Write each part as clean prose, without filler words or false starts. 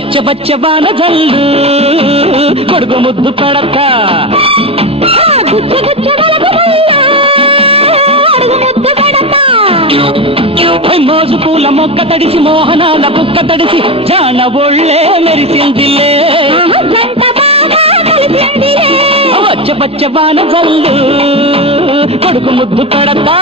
బచ్చ బచ్చ బాన జల్లు కొడుకు ముద్దు పెడతా మోజు పూల మొక్క తడిసి మోహనాల బుక్క తడిసి జాన ఒళ్ళే మెరిసిందిలే బచ్చ బచ్చ బాన జల్లు కొడుకు ముద్దు పెడతా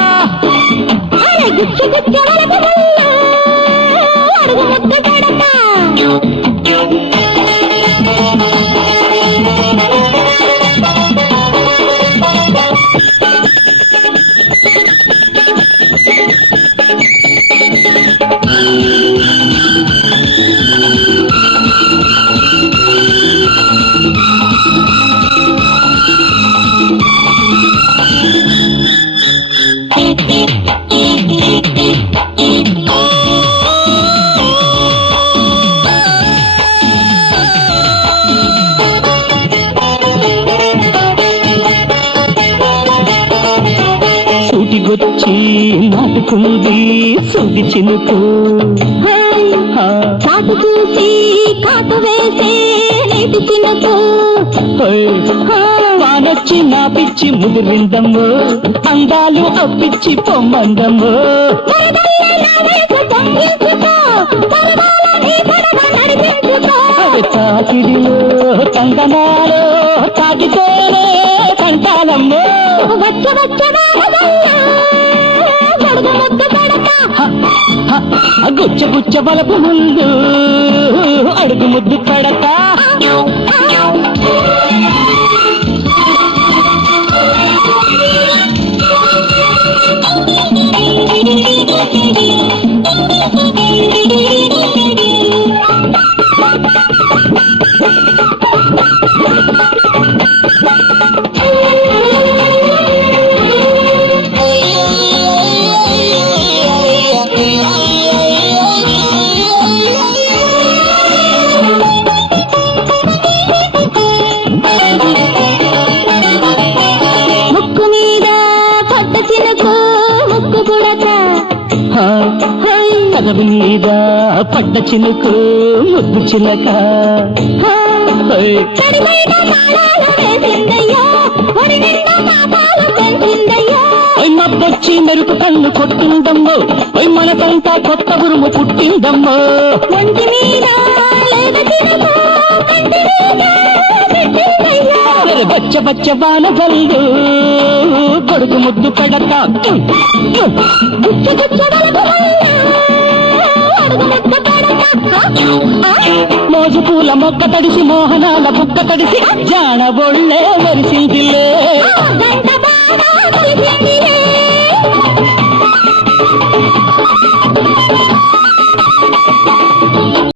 సూటిగొచ్చి నాటుకుంది సూది చినుకు చాటు చూసి కాటు వేసే నీటి చినుకు వానొచ్చి నా పిచ్చి ముదిరిందమ్మో అందాలు అప్పిచ్చి పొమ్మందమ్మో తాకిడిలో కంగనాలో తాకితేనే కంటాలమ్మో గుచ్చ గుచ్చ బలపు ముందు అడుగు ముద్దు పడతా కదవి మీద పడ్డ చినుకు ముద్దు చిలక మబ్బొచ్చి మెరుపు కన్ను కొట్టిందమ్మో మనకంతా కొత్త ఉరుము పుట్టిందమ్మో బచ్చ బచ్చ బాన జల్లు కొడుకు ముద్దు పెడతా మోజు పూల మొక్క తడిసి మోహనాల బుక్క తడిసి జాన బొళ్ళే మెరిసిందిలే